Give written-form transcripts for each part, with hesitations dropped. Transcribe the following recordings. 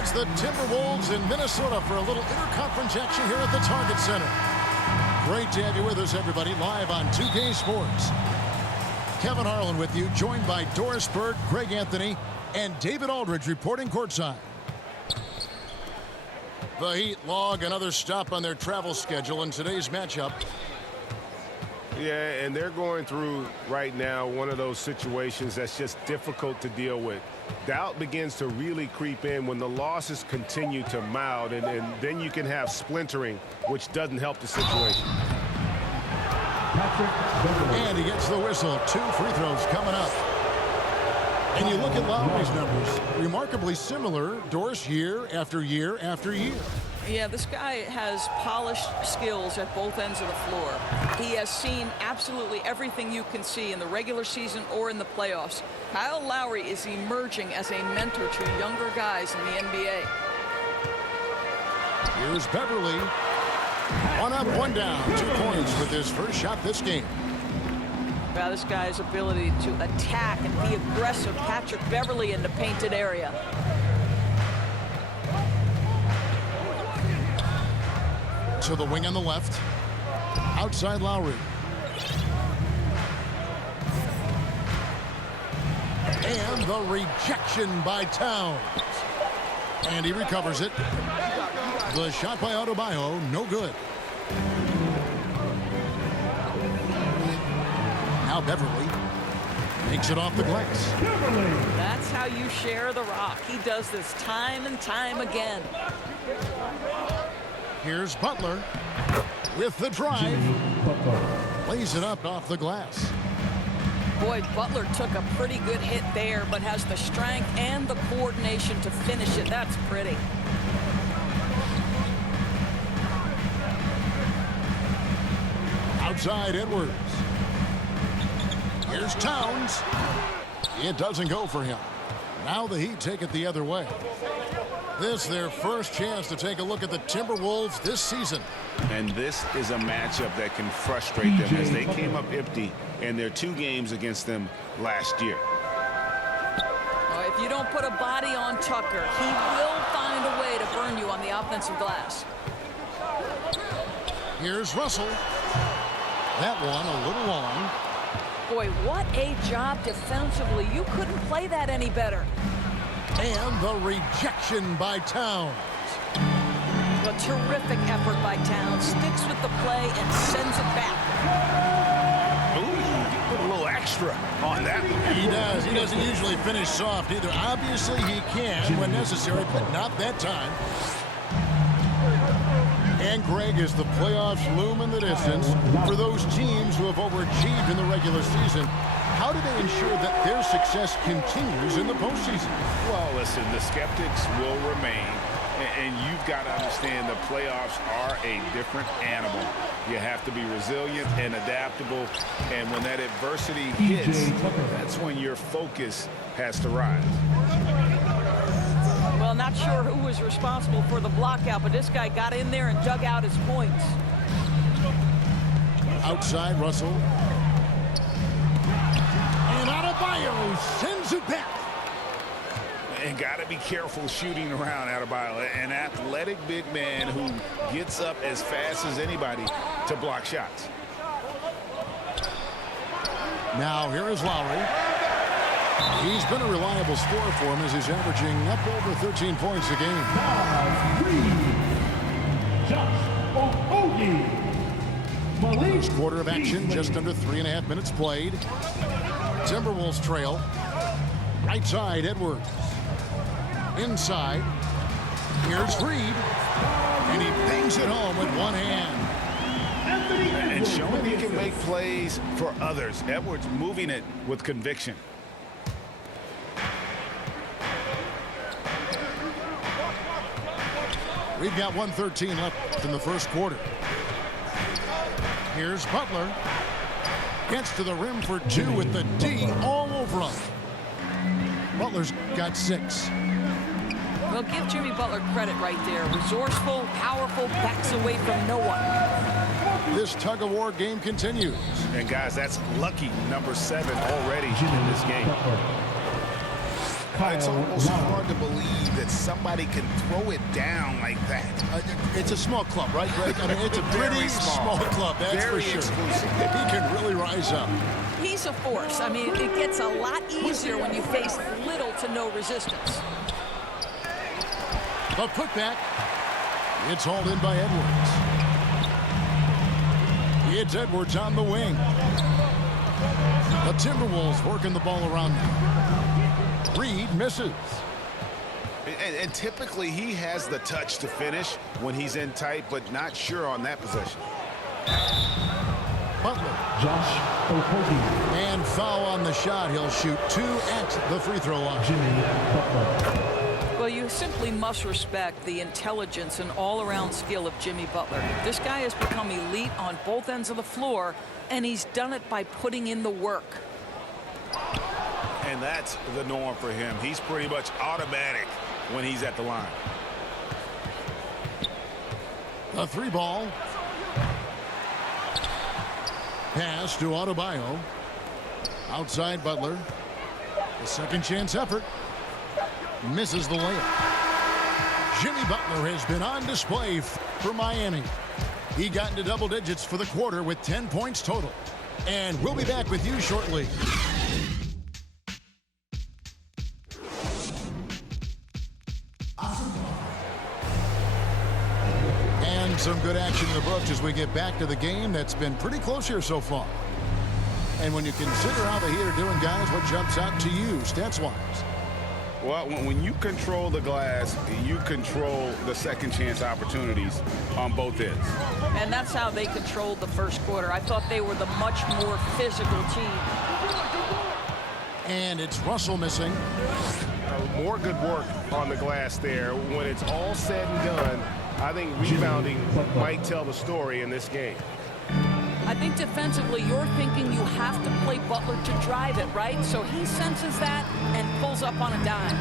It's the Timberwolves in Minnesota for a little interconference action here at the Target Center. Great to have you with us, everybody, live on 2K Sports. Kevin Harlan with you, joined by Doris Bird, Greg Anthony, and David Aldridge reporting courtside. The Heat log another stop on their travel schedule in today's matchup. Yeah, and they're going through right now one of those situations that's just difficult to deal with. Doubt begins to really creep in when the losses continue to mount, and then you can have splintering, which doesn't help the situation. And he gets the whistle. 2 free throws coming up. And you look at Lowry's numbers, remarkably similar, Doris, year after year after year. Yeah, this guy has polished skills at both ends of the floor. He has seen absolutely everything you can see in the regular season or in the playoffs. Kyle Lowry is emerging as a mentor to younger guys in the NBA. Here's Beverly. 1 up, 1 down. 2 points with his first shot this game. Well, this guy's ability to attack and be aggressive. Patrick Beverly in the painted area. To the wing on the left. Outside Lowry. And the rejection by Towns. And he recovers it. The shot by Adebayo, no good. Now Beverly makes it off the glass. That's how you share the rock. He does this time and time again. Here's Butler with the drive. Lays it up off the glass. Boy, Butler took a pretty good hit there, but has the strength and the coordination to finish it. That's pretty. Outside Edwards. Here's Towns. It doesn't go for him. Now the Heat take it the other way. This their first chance to take a look at the Timberwolves this season. And this is a matchup that can frustrate them as they came up empty in their 2 games against them last year. If you don't put a body on Tucker, he will find a way to burn you on the offensive glass. Here's Russell. That one a little long. Boy, what a job defensively. You couldn't play that any better. And the rejection by Towns. A terrific effort by Towns. Sticks with the play and sends it back. Ooh, put a little extra on that. He does. He doesn't usually finish soft either. Obviously, he can when necessary, but not that time. And Greg, as the playoffs loom in the distance, for those teams who have overachieved in the regular season, how do they ensure that their success continues in the postseason? Well, listen, the skeptics will remain, and you've got to understand the playoffs are a different animal. You have to be resilient and adaptable, and when that adversity hits, that's when your focus has to rise. Well, not sure who was responsible for the block out, but this guy got in there and dug out his points. Outside Russell. And Adebayo sends it back. And got to be careful shooting around Adebayo, an athletic big man who gets up as fast as anybody to block shots. Now here is Lowry. He's been a reliable scorer for him as he's averaging up over 13 points a game. First quarter of action, just under 3.5 minutes played. Timberwolves trail. Right side, Edwards. Inside. Here's Reed. And he bangs it home with one hand. And showing he can make plays for others. Edwards moving it with conviction. We've got 1:13 left in the first quarter. Here's Butler. Gets to the rim for 2 with the D all over him. Butler's got 6. Well, give Jimmy Butler credit right there. Resourceful, powerful, backs away from no one. This tug-of-war game continues. And, guys, that's lucky number 7 already in this game. It's almost hard to believe that somebody can throw it down like that. It's a small club, right, Greg? I mean, it's a pretty small club, that's for sure. Exclusive. He can really rise up. He's a force. I mean, it gets a lot easier when you face little to no resistance. A putback. It's hauled in by Edwards. It's Edwards on the wing. The Timberwolves working the ball around now. Reed misses. And typically he has the touch to finish when he's in tight, but not sure on that possession. Butler. Josh Okogie. And foul on the shot. He'll shoot 2 at the free throw line. Jimmy Butler. Well, you simply must respect the intelligence and all-around skill of Jimmy Butler. This guy has become elite on both ends of the floor, and he's done it by putting in the work. And that's the norm for him. He's pretty much automatic when he's at the line. A 3-ball. Pass to Adebayo. Outside Butler. A second chance effort. Misses the layup. Jimmy Butler has been on display for Miami. He got into double digits for the quarter with 10 points total. And we'll be back with you shortly. And some good action in the books as we get back to the game that's been pretty close here so far. And when you consider how the Heat are doing, guys, what jumps out to you stats-wise? Well, when you control the glass, you control the second chance opportunities on both ends. And that's how they controlled the first quarter. I thought they were the much more physical team. And it's Russell missing. More good work on the glass there. When it's all said and done, I think rebounding might tell the story in this game. I think defensively, you're thinking you have to play Butler to drive it, right? So he senses that and pulls up on a dime.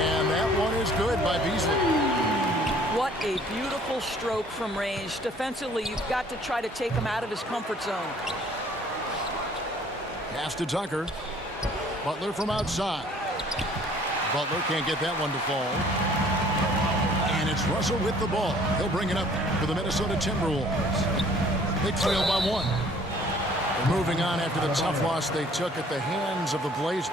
And that one is good by Beasley. What a beautiful stroke from range. Defensively, you've got to try to take him out of his comfort zone. Pass to Tucker. Butler from outside. Butler can't get that one to fall. And it's Russell with the ball. He'll bring it up for the Minnesota Timberwolves. They trail by 1. They're moving on after the tough loss they took at the hands of the Blazers.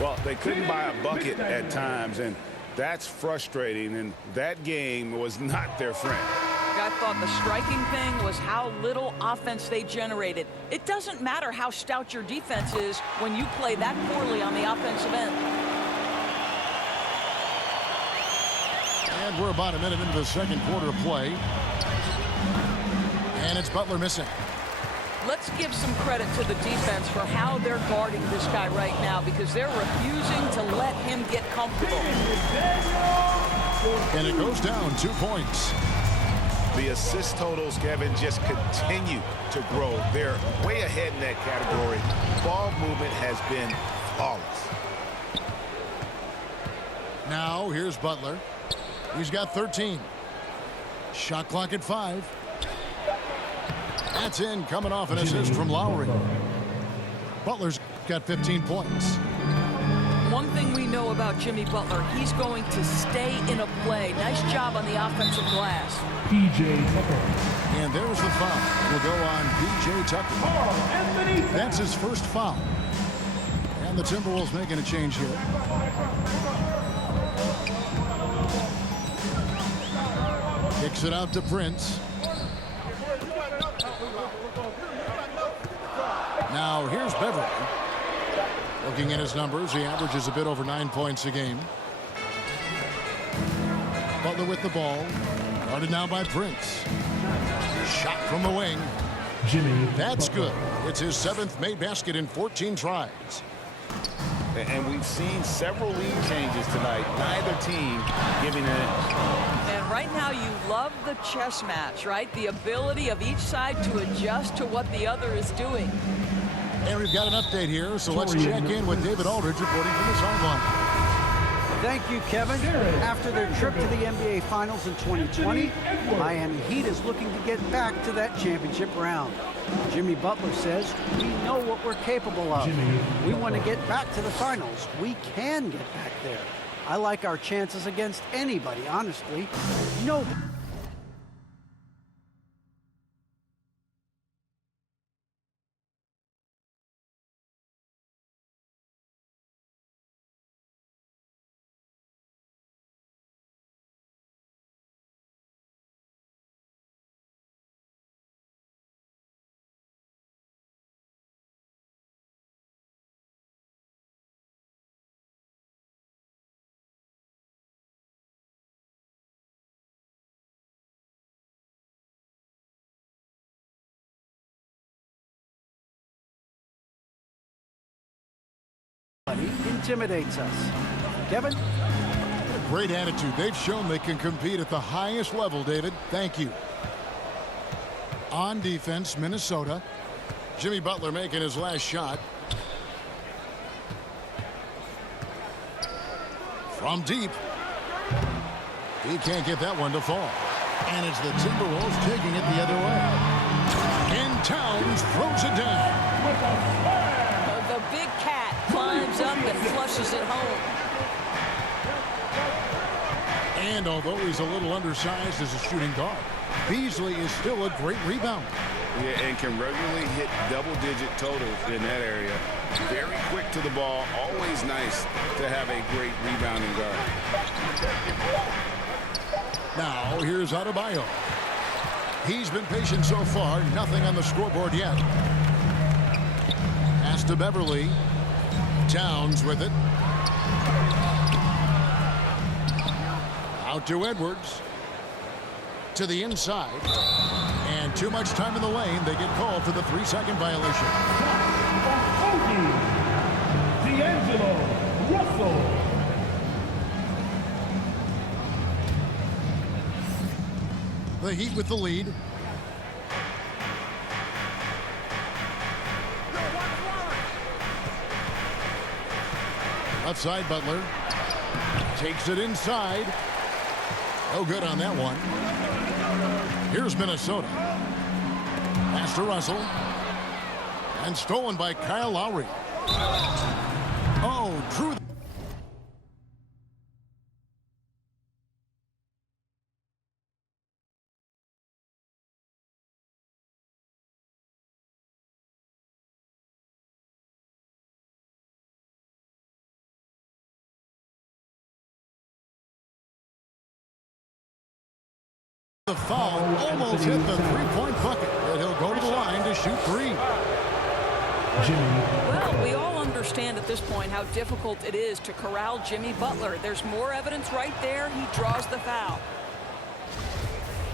Well, they couldn't buy a bucket at times, and that's frustrating, and that game was not their friend. I thought the striking thing was how little offense they generated. It doesn't matter how stout your defense is when you play that poorly on the offensive end. And we're about a minute into the second quarter of play. And it's Butler missing. Let's give some credit to the defense for how they're guarding this guy right now, because they're refusing to let him get comfortable. And it goes down 2 points. The assist totals, Kevin, just continue to grow. They're way ahead in that category. Ball movement has been flawless. Now here's Butler. He's got 13. Shot clock at 5. That's in, coming off an assist from Lowry. Butler's got 15 points. One thing we know about Jimmy Butler, he's going to stay in a play. Nice job on the offensive glass. P.J. Tucker. And there's the foul. Will go on P.J. Tucker. That's his first foul. And the Timberwolves making a change here. Kicks it out to Prince. Now here's Beverly. Looking at his numbers, he averages a bit over 9 points a game. Butler with the ball. Guarded now by Prince. Shot from the wing. Jimmy. That's good. It's his 7th made basket in 14 tries. And we've seen several lead changes tonight. Neither team giving an inch. And right now you love the chess match, right? The ability of each side to adjust to what the other is doing. And we've got an update here, so let's check in with David Aldridge reporting from the sideline. Thank you, Kevin. After their trip to the NBA Finals in 2020, Miami Heat is looking to get back to that championship round. Jimmy Butler says, we know what we're capable of. We want to get back to the finals. We can get back there. I like our chances against anybody, honestly. Nobody. Intimidates us. Kevin? Great attitude. They've shown they can compete at the highest level, David. Thank you. On defense, Minnesota. Jimmy Butler making his last shot. From deep. He can't get that one to fall. And it's the Timberwolves taking it the other way. And Towns throws it down. The big cat climbs up and flushes it home. And although he's a little undersized as a shooting guard, Beasley is still a great rebounder. Yeah, and can regularly hit double-digit totals in that area. Very quick to the ball. Always nice to have a great rebounding guard. Now here's Adebayo. He's been patient so far. Nothing on the scoreboard yet. Pass to Beverly. Towns with it. Out to Edwards. To the inside. And too much time in the lane. They get called for the 3-second violation. D'Angelo Russell. The Heat with the lead. Left side, Butler. Takes it inside. No good on that one. Here's Minnesota. Pass to Russell. And stolen by Kyle Lowry. Oh, drew. The foul almost hit the three-point bucket, but he'll go to the line to shoot three. Well, we all understand at this point how difficult it is to corral Jimmy Butler. There's more evidence right there. He draws the foul.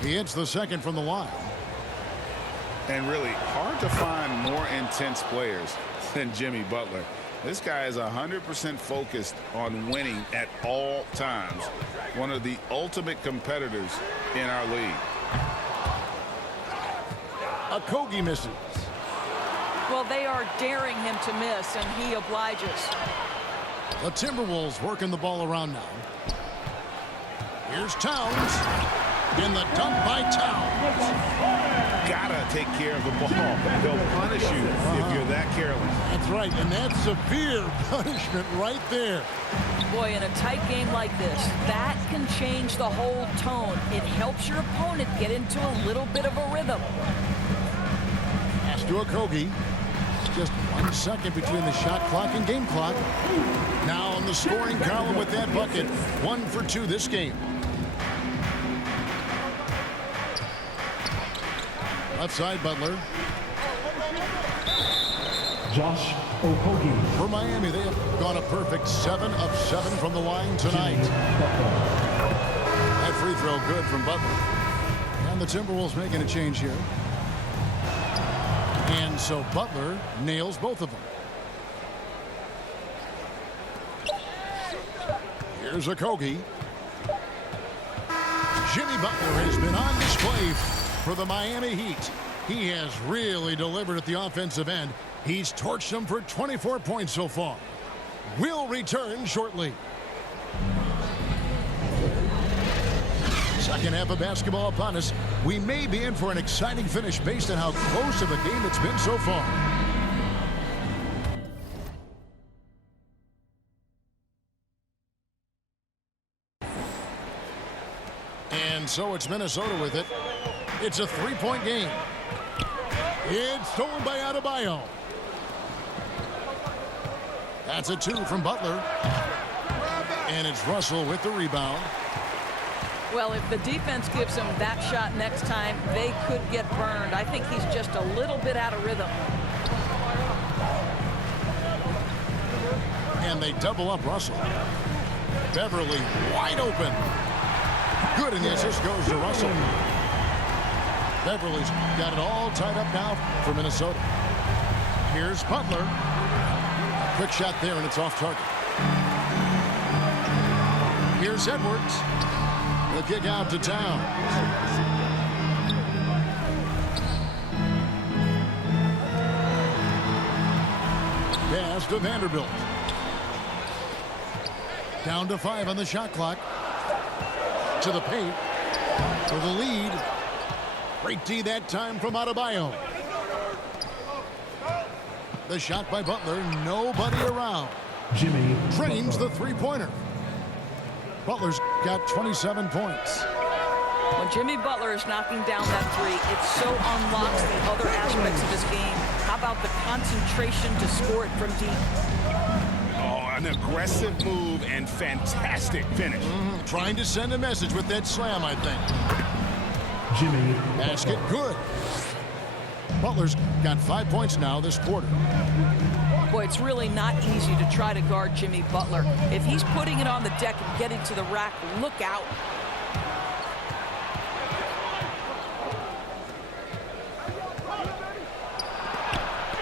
He hits the second from the line. And really hard to find more intense players than Jimmy Butler. This guy is 100% focused on winning at all times. One of the ultimate competitors in our league. Okogie misses. Well, they are daring him to miss, and he obliges. The Timberwolves working the ball around now. Here's Towns. And the dunk by Towns. Gotta take care of the ball. They'll punish you if you're that careless. That's right, and that's severe punishment right there. Boy, in a tight game like this, that can change the whole tone. It helps your opponent get into a little bit of a rhythm. Pass to Okogie. Just 1 second between the shot clock and game clock. Now on the scoring column with that bucket. 1 for 2 this game. Left side, Butler. Josh Okogie. For Miami, they have gone a perfect 7 of 7 from the line tonight. That free throw good from Butler. And the Timberwolves making a change here. And so Butler nails both of them. Here's Okogie. Jimmy Butler has been on display for the Miami Heat. He has really delivered at the offensive end. He's torched them for 24 points so far. We'll return shortly. Second half of basketball upon us. We may be in for an exciting finish based on how close of a game it's been so far. And so it's Minnesota with it. It's a three-point game. It's stolen by Adebayo. That's a 2 from Butler. And it's Russell with the rebound. Well, if the defense gives him that shot next time, they could get burned. I think he's just a little bit out of rhythm. And they double up Russell. Beverly wide open. Good, and the assist goes to Russell. Beverly's got it all tied up now for Minnesota. Here's Butler. A quick shot there, and it's off target. Here's Edwards. The kick out to Towns. Pass to Vanderbilt. Down to 5 on the shot clock. To the paint. For the lead. Great D that time from Adebayo. The shot by Butler. Nobody around. Jimmy Drains Butler. the three-pointer. Butler's got 27 points. When Jimmy Butler is knocking down that three, it so unlocks the other aspects of his game. How about the concentration to score it from deep? Oh, an aggressive move and fantastic finish. Trying to send a message with that slam, I think. Jimmy Basket good. Butler's got 5 points now this quarter. Boy, it's really not easy to try to guard Jimmy Butler. If he's putting it on the deck and getting to the rack, look out.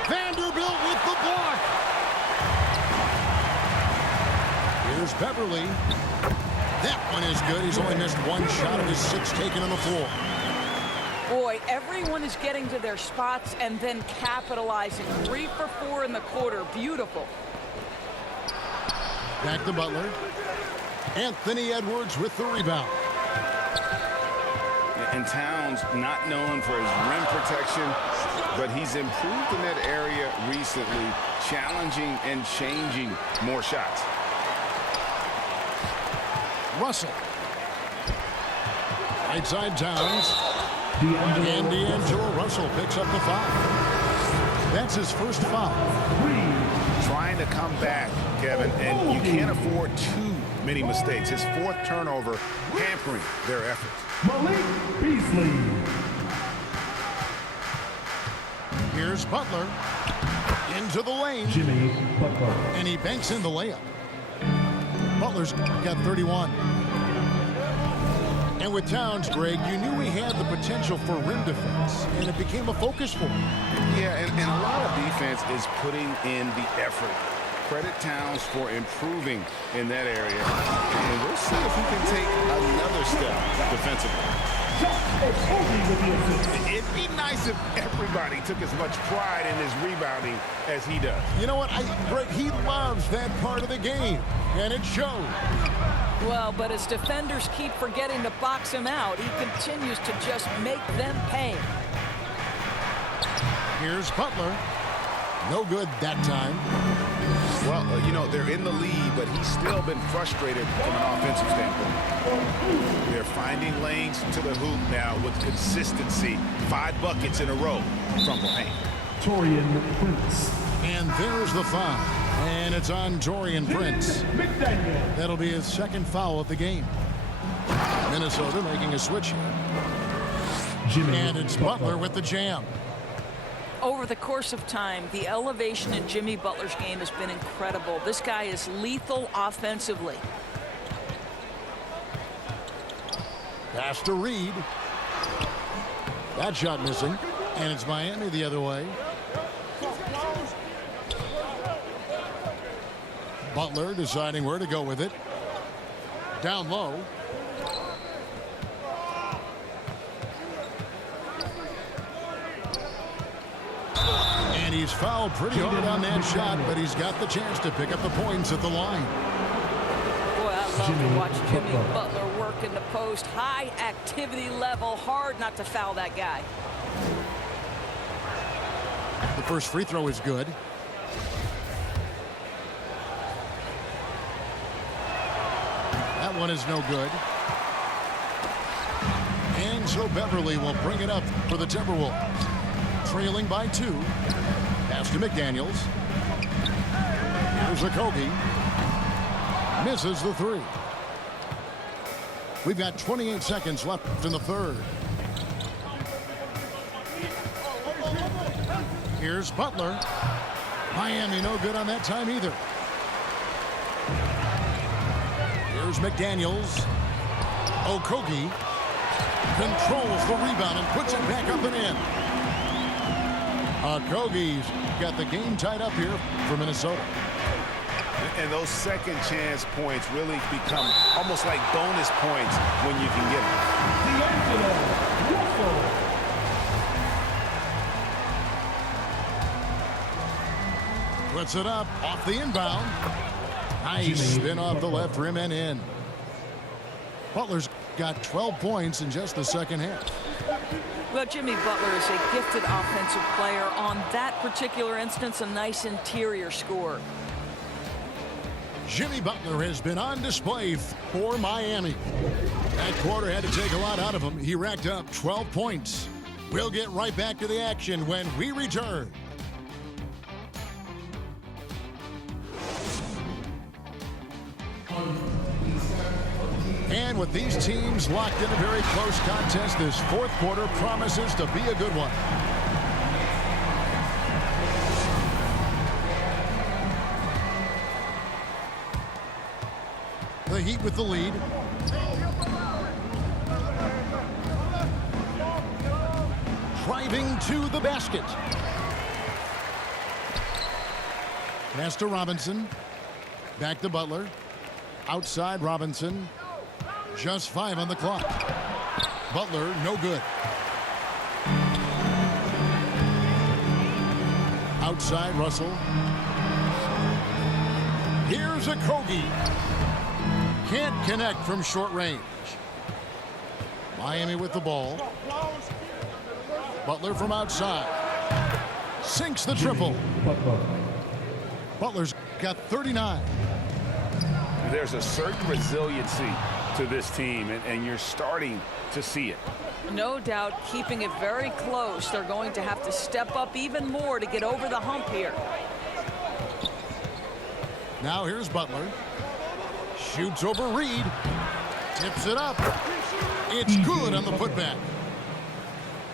Vanderbilt with the block. Here's Beverly. That one is good. He's only missed one shot of his 6 taken on the floor. Boy, everyone is getting to their spots and then capitalizing. 3 for 4 in the quarter. Beautiful. Back to Butler. Anthony Edwards with the rebound. And Towns not known for his rim protection, but he's improved in that area recently, challenging and changing more shots. Russell. Right side Towns. And D'Angelo Russell picks up the foul. That's his first foul. Trying to come back, Kevin, and you can't afford too many mistakes. His 4th turnover hampering their efforts. Malik Beasley. Here's Butler. Into the lane. Jimmy Butler. And he banks in the layup. Butler's got 31. And with Towns, Greg, you knew he had the potential for rim defense, and it became a focus for him. Yeah, and a lot of defense is putting in the effort. Credit Towns for improving in that area. And we'll see if he can take another step defensively. It'd be nice if everybody took as much pride in his rebounding as he does. You know what, Greg, he loves that part of the game, and it shows. Well, but as defenders keep forgetting to box him out, he continues to just make them pay. Here's Butler. No good that time. Well, you know, they're in the lead, but he's still been frustrated from an offensive standpoint. They're finding lanes to the hoop now with consistency. 5 buckets in a row from the paint. Torian Prince. And there's the foul. And it's on Torian Prince. McDaniel. That'll be his 2nd foul of the game. Minnesota making a switch here. Jimmy And it's Butler with the jam. Over the course of time, the elevation in Jimmy Butler's game has been incredible. This guy is lethal offensively. Pass to Reed. That shot missing. And it's Miami the other way. Butler deciding where to go with it. Down low. And he's fouled pretty hard on that shot, but he's got the chance to pick up the points at the line. Boy, I love to Jimmy watch Jimmy Butler. Butler work in the post. High activity level. Hard not to foul that guy. The first free throw is good. That one is no good. And so Beverly will bring it up for the Timberwolves. Trailing by 2. Pass to McDaniels. Here's Okogie. Misses the 3. We've got 28 seconds left in the third. Here's Butler. Miami no good on that time either. Here's McDaniels. Okogie controls the rebound and puts it back up and in. Okogie's got the game tied up here for Minnesota. And those second chance points really become almost like bonus points when you can get them. Puts it up off the inbound. Nice spin off the left rim and in. Butler's got 12 points in just the second half. Well, Jimmy Butler is a gifted offensive player. On that particular instance, a nice interior score. Jimmy Butler has been on display for Miami. That quarter had to take a lot out of him. He racked up 12 points. We'll get right back to the action when we return. And with these teams locked in a very close contest, this fourth quarter promises to be a good one. The Heat with the lead. Driving to the basket. Pass to Robinson. Back to Butler. Outside Robinson. Just 5 on the clock. Butler, no good. Outside Russell. Here's Okogie. Can't connect from short range. Miami with the ball. Butler from outside. Sinks the triple. Butler's got 39. There's a certain resiliency to this team, and you're starting to see it. No doubt keeping it very close. They're going to have to step up even more to get over the hump here. Now here's Butler. Shoots over Reed. Tips it up. It's good on the putback.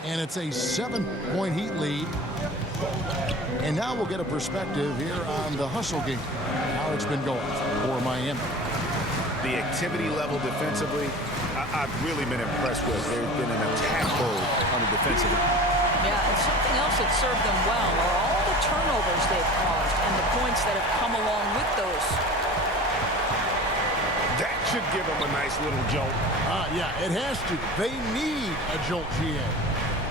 And it's a 7-point Heat lead. And now we'll get a perspective here on the hustle game. How it's been going for Miami. The activity level defensively, I've really been impressed with. There's been an attack mode on the defensive end. Yeah, and something else that served them well are all the turnovers they've caused and the points that have come along with those. That should give them a nice little jolt. Yeah, it has to. They need a jolt, GA.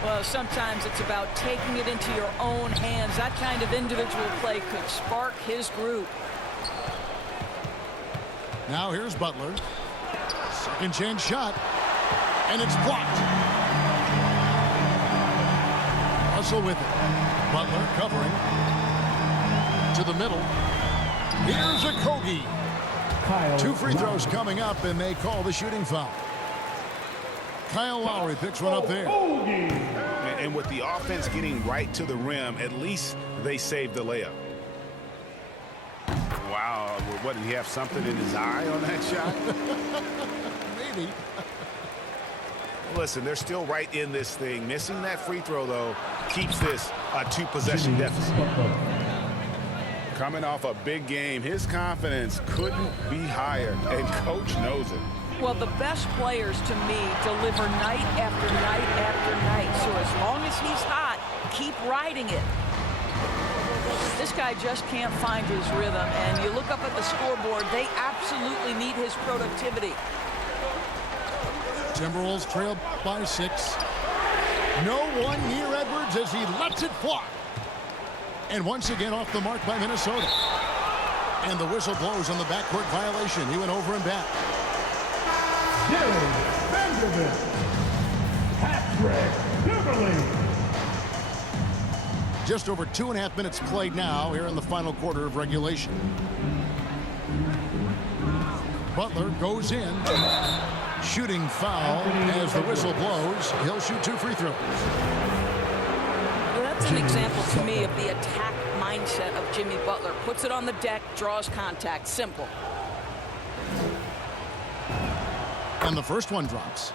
Well, sometimes it's about taking it into your own hands. That kind of individual play could spark his group. Now here's Butler. Second chance shot. And it's blocked. Russell with it. Butler covering. To the middle. Here's Okogie. 2 free throws coming up, and they call the shooting foul. Kyle Lowry picks one up there. And with the offense getting right to the rim, at least they saved the layup. Wow, what, did he have something in his eye on that shot? Maybe. Listen, they're still right in this thing. Missing that free throw, though, keeps this a 2-possession deficit. Coming off a big game, his confidence couldn't be higher, and coach knows it. Well, the best players, to me, deliver night after night after night. So as long as he's hot, keep riding it. This guy just can't find his rhythm, and you look up at the scoreboard, they absolutely need his productivity. Timberwolves trail by 6. No one near Edwards as he lets it fly. And once again off the mark by Minnesota. And the whistle blows on the backcourt violation. He went over and back. Dylan Vanderbilt. Patrick Beverly. Just over 2.5 minutes played now here in the final quarter of regulation. Butler goes in. Shooting foul as the whistle blows. He'll shoot 2 free throws. Well, that's an example to me of the attack mindset of Jimmy Butler. Puts it on the deck, draws contact. Simple. And the first one drops.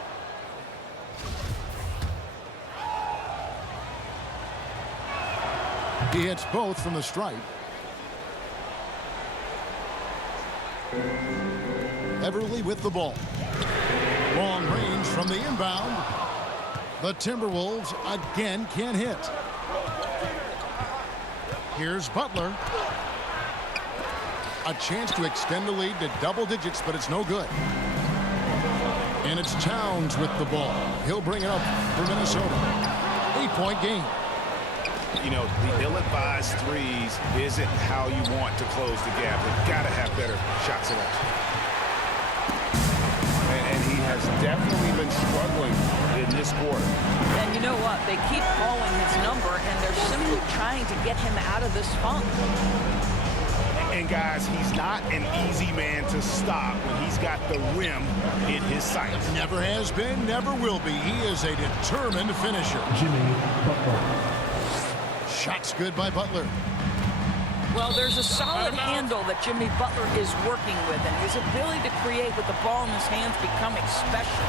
He hits both from the stripe. Everly with the ball. Long range from the inbound. The Timberwolves again can't hit. Here's Butler. A chance to extend the lead to double digits, but it's no good. And it's Towns with the ball. He'll bring it up for Minnesota. 8-point game. You know, the ill-advised threes isn't how you want to close the gap. You've got to have better shot selection. And he has definitely been struggling in this quarter. And you know what? They keep calling his number, and they're simply trying to get him out of this funk. And guys, he's not an easy man to stop when he's got the rim in his sights. Never has been, never will be. He is a determined finisher. Jimmy Butler. Shots good by Butler. Well, there's a solid handle that Jimmy Butler is working with, and his ability to create with the ball in his hands becoming special.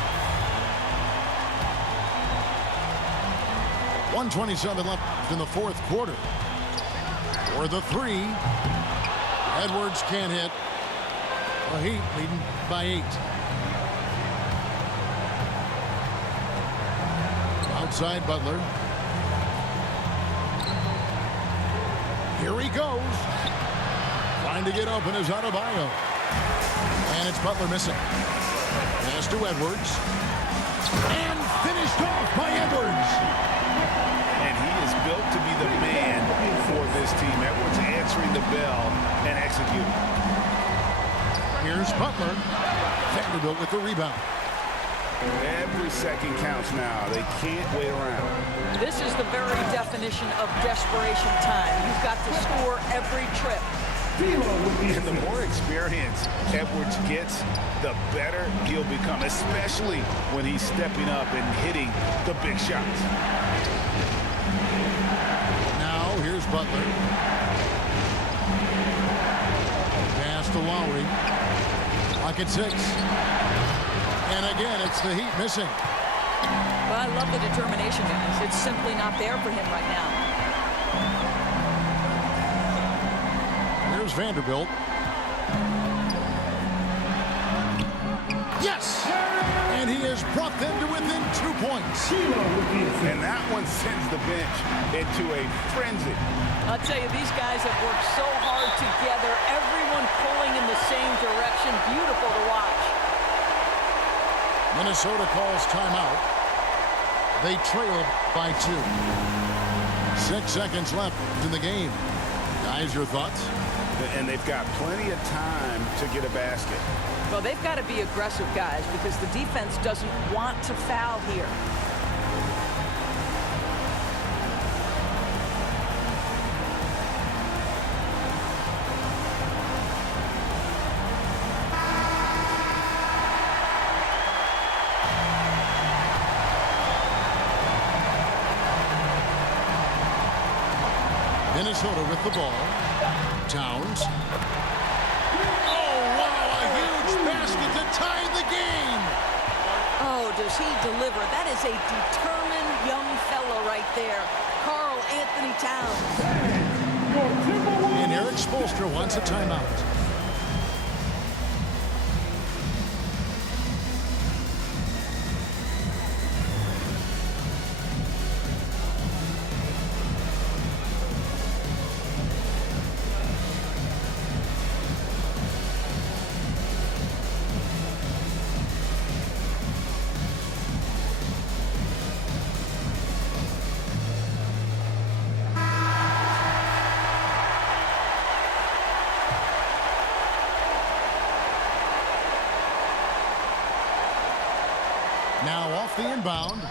1:27 left in the fourth quarter. For the three. Edwards can't hit. The Heat leading by 8. Outside Butler. Here he goes. Trying to get open is Adebayo. And it's Butler missing. Pass to Edwards. And finished off by Edwards. And he is built to be the man for this team. Edwards answering the bell and executing. Here's Butler. Vanderbilt with the rebound. Every second counts now. They can't wait around. This is the very definition of desperation time. You've got to score every trip. And the more experience Edwards gets, the better he'll become, especially when he's stepping up and hitting the big shots. Now here's Butler. Pass to Lowry. Clock at 6. And again, it's the Heat missing. Well, I love the determination, guys. It's simply not there for him right now. Here's Vanderbilt. Yes! And he has brought them to within 2 points. And that one sends the bench into a frenzy. I'll tell you, these guys have worked so hard together. Everyone pulling in the same direction. Beautiful to watch. Minnesota calls timeout. They trail by 2. 6 seconds left in the game. Guys, your thoughts? And they've got plenty of time to get a basket. Well, they've got to be aggressive, guys, because the defense doesn't want to foul here. Minnesota with the ball. Towns. Oh, wow, a huge basket to tie the game. Oh, does he deliver? That is a determined young fella right there. Karl Anthony Towns. And Eric Spoelstra wants a timeout. inbound.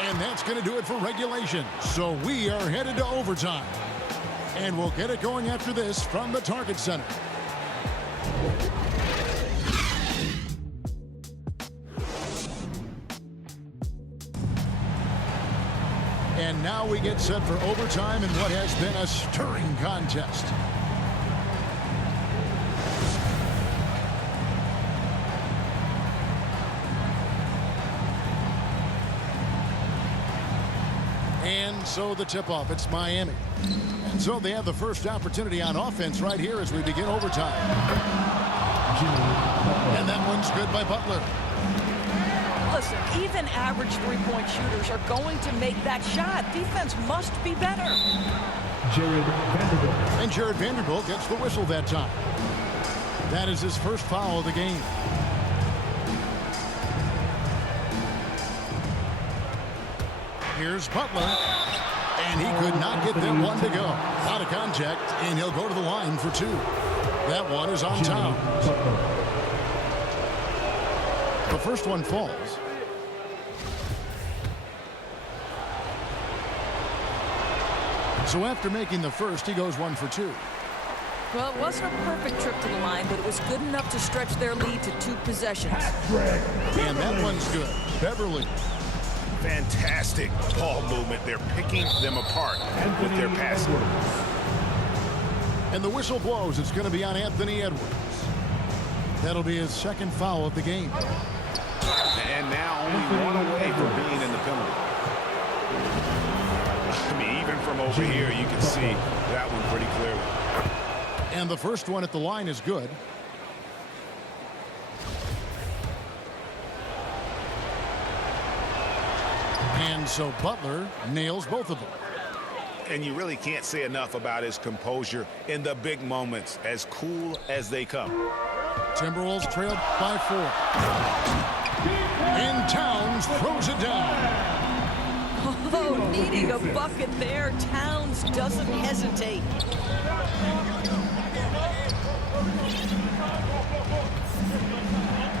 And that's going to do it for regulation. So we are headed to overtime. And we'll get it going after this from the Target Center. And now we get set for overtime in what has been a stirring contest. And so the tip-off, it's Miami. And so they have the first opportunity on offense right here as we begin overtime. And that one's good by Butler. Listen, even average three-point shooters are going to make that shot. Defense must be better. Jared Vanderbilt. And Jared Vanderbilt gets the whistle that time. That is his first foul of the game. Here's Butler, and he could not get that one to go. Out of contact, and he'll go to the line for two. That one is on Towns. The first one falls. So after making the first, he goes 1 for 2. Well, it wasn't a perfect trip to the line, but it was good enough to stretch their lead to 2 possessions. And that one's good. Beverly. Fantastic ball movement. They're picking them apart with their passing. And the whistle blows. It's going to be on Anthony Edwards. That'll be his second foul of the game. And now only one away from being in the penalty. I mean, even from over here, you can see that one pretty clearly. And the first one at the line is good. And so Butler nails both of them. And you really can't say enough about his composure in the big moments, as cool as they come. Timberwolves trailed by 4. And Towns throws it down. Oh, needing a bucket there. Towns doesn't hesitate.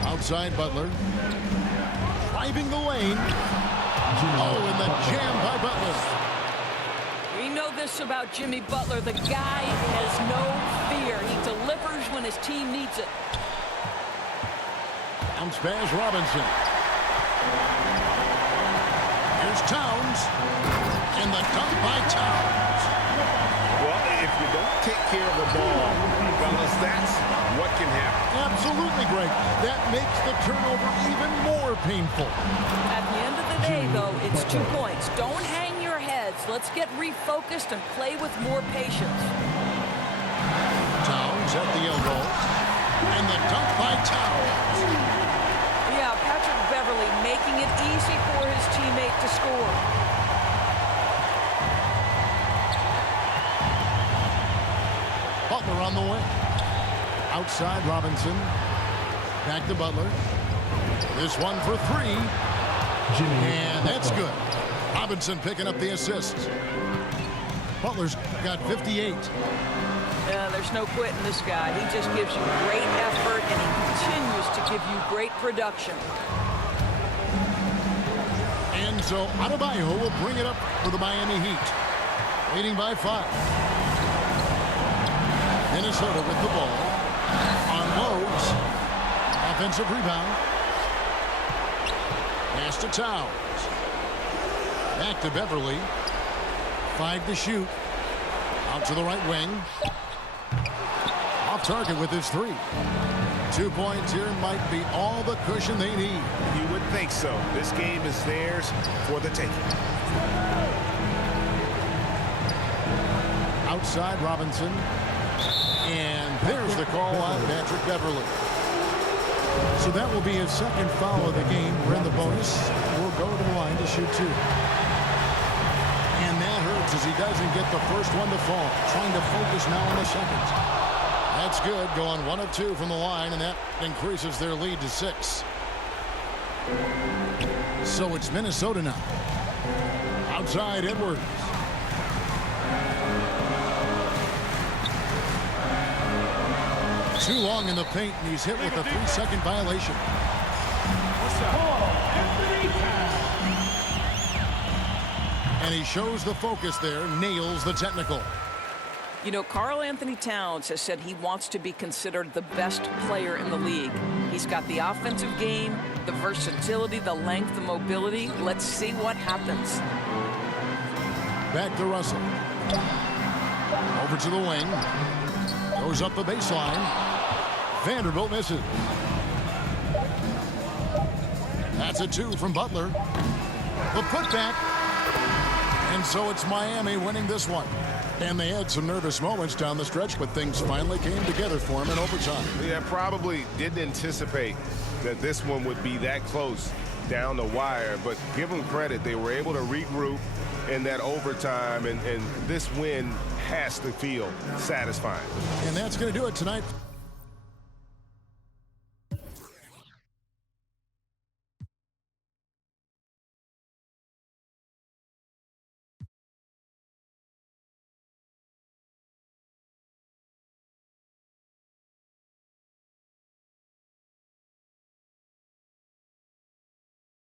Outside Butler. Driving the lane. Oh, and the jam by Butler. We know this about Jimmy Butler. The guy has no fear. He delivers when his team needs it. Bounce pass Robinson. Here's Towns. And the dunk by Towns. Well, if you don't take care of the ball, fellas, that's what can happen. Absolutely, Greg. That makes the turnover even more painful. At the end of the day, though, it's 2 points. Don't hang your heads. Let's get refocused and play with more patience. Towns at the elbow. And the dunk by Towns. Yeah, Patrick Beverly making it easy for his teammate to score. Butler on the wing. Outside Robinson. Back to Butler. This one for 3. And that's good. Robinson picking up the assist. Butler's got 58. Yeah, there's no quitting this guy. He just gives you great effort, and he continues to give you great production. And so Adebayo will bring it up for the Miami Heat. Leading by 5. Minnesota with the ball. Unloads. Offensive rebound. Pass to Towns. Back to Beverly. 5 to shoot. Out to the right wing. Off target with his 3. 2 points here might be all the cushion they need. You would think so. This game is theirs for the taking. Outside Robinson. And there's the call on Patrick Beverly. So that will be his second foul of the game. We're in the bonus. We'll go to the line to shoot 2. And that hurts as he doesn't get the first one to fall. Trying to focus now on the second. That's good. Going 1 of 2 from the line, and that increases their lead to 6. So it's Minnesota now. Outside Edwards. Too long in the paint, and he's hit with a 3-second violation. And he shows the focus there, nails the technical. You know, Karl Anthony Towns has said he wants to be considered the best player in the league. He's got the offensive game, the versatility, the length, the mobility. Let's see what happens. Back to Russell. Over to the wing. Goes up the baseline. Vanderbilt misses. That's a 2 from Butler. The putback. And so it's Miami winning this one. And they had some nervous moments down the stretch, but things finally came together for him in overtime. Yeah, probably didn't anticipate that this one would be that close down the wire, but give them credit. They were able to regroup in that overtime, and this win has to feel satisfying. And that's going to do it tonight.